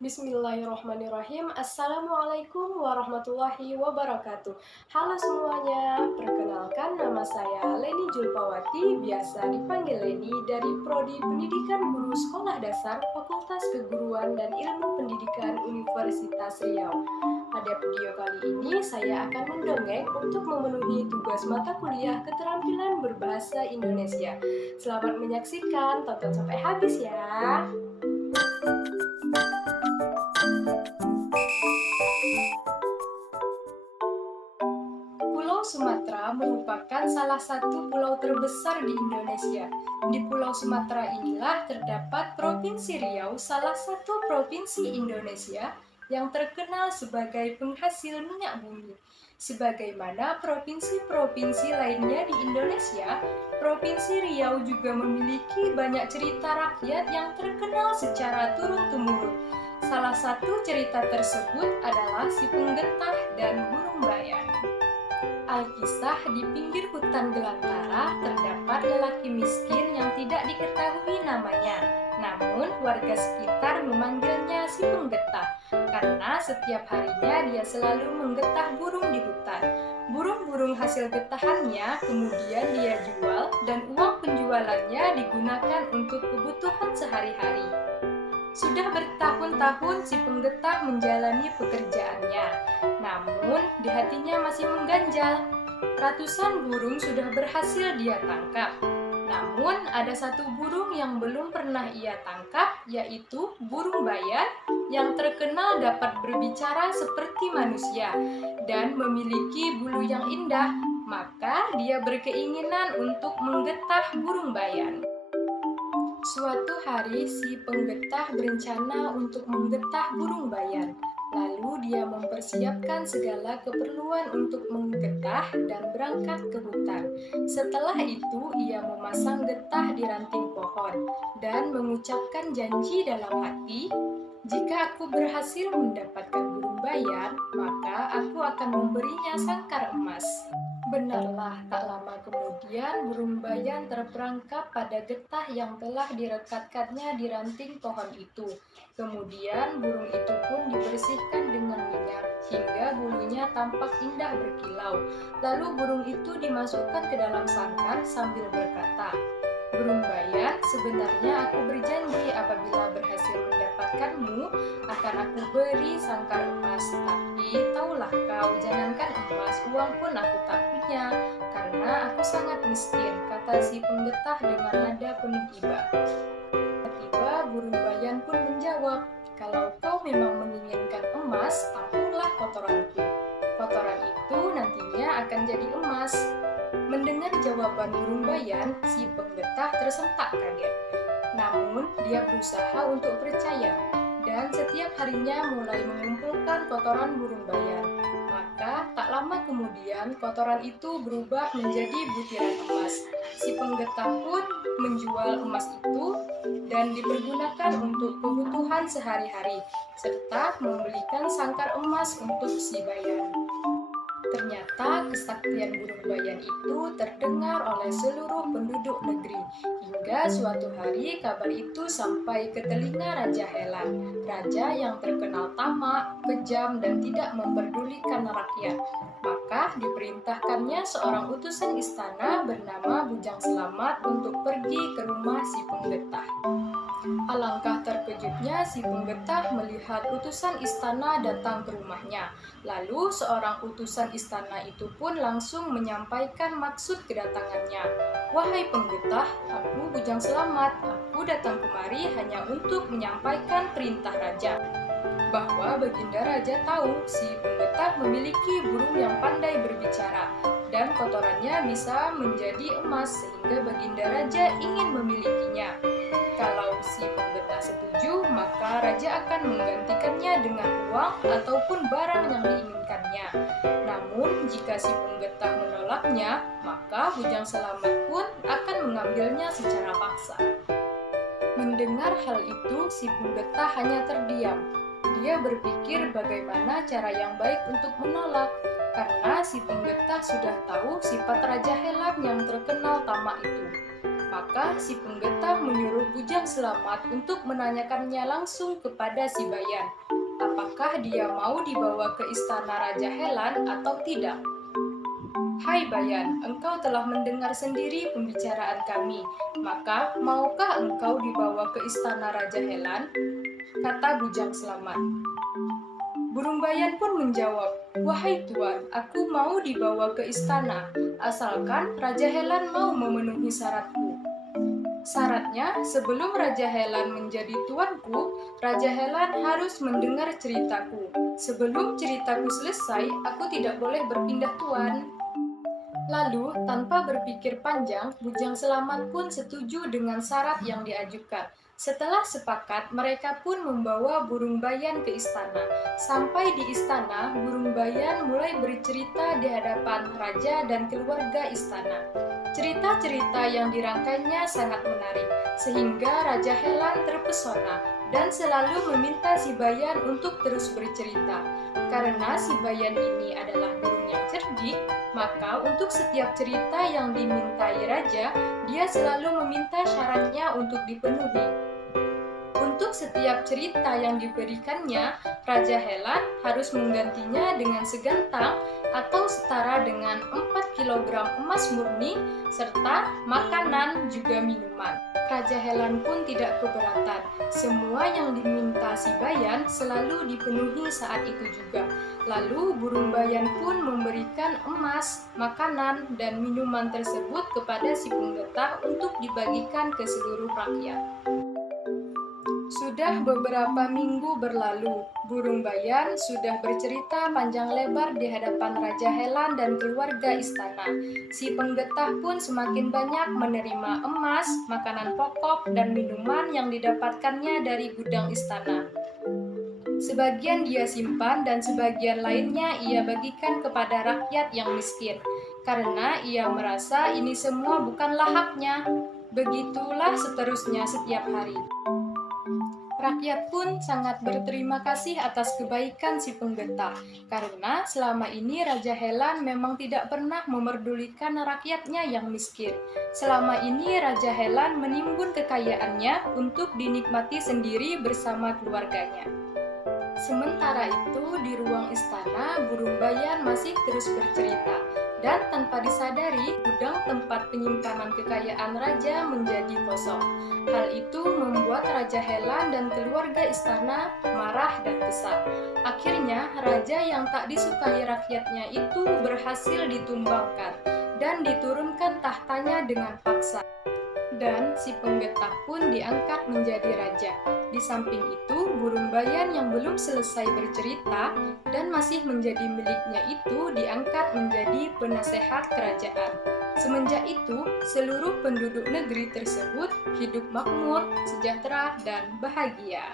Bismillahirrahmanirrahim. Assalamualaikum warahmatullahi wabarakatuh. Halo semuanya, perkenalkan nama saya Leni Julpawati, biasa dipanggil Leni dari Prodi Pendidikan Guru Sekolah Dasar Fakultas Keguruan dan Ilmu Pendidikan Universitas Riau. Pada video kali ini saya akan mendongeng untuk memenuhi tugas mata kuliah keterampilan berbahasa Indonesia. Selamat menyaksikan, tonton sampai habis ya. Pulau Sumatera merupakan salah satu pulau terbesar di Indonesia. Di Pulau Sumatera inilah terdapat Provinsi Riau, salah satu provinsi Indonesia yang terkenal sebagai penghasil minyak bumi. Sebagaimana provinsi-provinsi lainnya di Indonesia, Provinsi Riau juga memiliki banyak cerita rakyat yang terkenal secara turun-temurun. Salah satu cerita tersebut adalah Si Penggetah dan Burung Bayan. Alkisah, di pinggir hutan belantara terdapat lelaki miskin yang tidak diketahui namanya. Namun warga sekitar memanggilnya Si Penggetah karena setiap harinya dia selalu menggetah burung di hutan. Burung-burung hasil getahannya kemudian dia jual dan uang penjualannya digunakan untuk kebutuhan sehari-hari. Sudah bertahun-tahun Si Penggetah menjalani pekerjaannya, namun di hatinya masih mengganjal. Ratusan burung sudah berhasil dia tangkap, namun ada satu burung yang belum pernah ia tangkap, yaitu burung bayan yang terkenal dapat berbicara seperti manusia dan memiliki bulu yang indah. Maka dia berkeinginan untuk menggetah burung bayan. Suatu hari Si Penggetah berencana untuk menggetah burung bayan. Lalu dia mempersiapkan segala keperluan untuk menggetah dan berangkat ke hutan. Setelah itu ia memasang getah di ranting pohon dan mengucapkan janji dalam hati, "Jika aku berhasil mendapatkan burung bayan, maka aku akan memberinya sangkar emas." Benarlah, tak lama kemudian burung bayan terperangkap pada getah yang telah direkatkannya di ranting pohon itu. Kemudian burung itu pun dibersihkan dengan minyak hingga bulunya tampak indah berkilau. Lalu burung itu dimasukkan ke dalam sangkar sambil berkata, "Burung bayan, sebenarnya aku berjanji apabila berhasil mendapatkanmu, akan aku beri sangkar emas. Tapi taulah kau, jangankan emas, uang pun aku tak punya, karena aku sangat miskin," kata Si Penggetah dengan nada penuh iba. Tiba-tiba burung bayan pun menjawab, "Kalau kau memang menginginkan emas, tampunglah kotoranku. Kotoran itu nantinya akan jadi emas." Mendengar jawaban burung bayan, Si Penggetah tersentak kaget. Namun, dia berusaha untuk percaya, dan setiap harinya mulai mengumpulkan kotoran burung bayan. Maka, tak lama kemudian, kotoran itu berubah menjadi butiran emas. Si Penggetah pun menjual emas itu dan dipergunakan untuk kebutuhan sehari-hari, serta membelikan sangkar emas untuk si bayan. Ternyata kesaktian burung bayan itu terdengar oleh seluruh penduduk negeri. Hingga suatu hari kabar itu sampai ke telinga Raja Helan, raja yang terkenal tamak, kejam, dan tidak memperdulikan rakyat. Maka diperintahkannya seorang utusan istana bernama Bujang Selamat untuk pergi ke rumah Si Penggetah. Alangkah terkejutnya Si Penggetah melihat utusan istana datang ke rumahnya. Lalu seorang utusan istana itu pun langsung menyampaikan maksud kedatangannya. "Wahai Penggetah, aku Bujang Selamat. Aku datang kemari hanya untuk menyampaikan perintah raja, bahwa Baginda Raja tahu Si Penggetah memiliki burung yang pandai berbicara, dan kotorannya bisa menjadi emas sehingga Baginda Raja ingin memilikinya. Kalau Si Penggetah setuju, maka Raja akan menggantikannya dengan uang ataupun barang yang diinginkannya. Namun, jika Si Penggetah menolaknya, maka Bujang Selamat pun akan mengambilnya secara paksa." Mendengar hal itu, Si Penggetah hanya terdiam. Dia berpikir bagaimana cara yang baik untuk menolak, karena Si Penggetah sudah tahu sifat Raja Helan yang terkenal tamak itu. Maka si penggetah menyuruh Bujang Selamat untuk menanyakannya langsung kepada si Bayan, apakah dia mau dibawa ke istana Raja Helan atau tidak. "Hai Bayan, engkau telah mendengar sendiri pembicaraan kami, maka maukah engkau dibawa ke istana Raja Helan?" kata Bujang Selamat. Burung Bayan pun menjawab, "Wahai Tuan, aku mau dibawa ke istana, asalkan Raja Helan mau memenuhi syaratku. Syaratnya, sebelum Raja Helan menjadi tuanku, Raja Helan harus mendengar ceritaku. Sebelum ceritaku selesai, aku tidak boleh berpindah tuan." Lalu, tanpa berpikir panjang, Bujang Selamat pun setuju dengan syarat yang diajukan. Setelah sepakat, mereka pun membawa Burung Bayan ke istana. Sampai di istana, Burung Bayan mulai bercerita di hadapan raja dan keluarga istana. Cerita-cerita yang dirangkainya sangat menarik, sehingga Raja Helan terpesona dan selalu meminta si Bayan untuk terus bercerita. Karena si Bayan ini adalah burung yang cerdik, maka untuk setiap cerita yang dimintai raja, dia selalu meminta syaratnya untuk dipenuhi. Untuk setiap cerita yang diberikannya, Raja Helan harus menggantinya dengan segantang atau setara dengan 4 kilogram emas murni, serta makanan juga minuman. Raja Helan pun tidak keberatan. Semua yang diminta si Bayan selalu dipenuhi saat itu juga. Lalu Burung Bayan pun memberikan emas, makanan, dan minuman tersebut kepada si penggetah untuk dibagikan ke seluruh rakyat. Sudah beberapa minggu berlalu, Burung Bayan sudah bercerita panjang lebar di hadapan Raja Helan dan keluarga istana. Si penggetah pun semakin banyak menerima emas, makanan pokok, dan minuman yang didapatkannya dari gudang istana. Sebagian dia simpan dan sebagian lainnya ia bagikan kepada rakyat yang miskin, karena ia merasa ini semua bukanlah haknya. Begitulah seterusnya setiap hari. Rakyat pun sangat berterima kasih atas kebaikan si penggetah, karena selama ini Raja Helan memang tidak pernah memerdulikan rakyatnya yang miskin. Selama ini Raja Helan menimbun kekayaannya untuk dinikmati sendiri bersama keluarganya. Sementara itu, di ruang istana, Burung Bayan masih terus bercerita, dan tanpa disadari, gudang tempat penyimpanan kekayaan raja menjadi kosong. Hal itu membuat Raja Helan dan keluarga istana marah dan kesal. Akhirnya, raja yang tak disukai rakyatnya itu berhasil ditumbangkan dan diturunkan tahtanya dengan paksa. Dan si penggetah pun diangkat menjadi raja. Di samping itu, Burung Bayan yang belum selesai bercerita dan masih menjadi miliknya itu diangkat menjadi penasehat kerajaan. Semenjak itu, seluruh penduduk negeri tersebut hidup makmur, sejahtera, dan bahagia.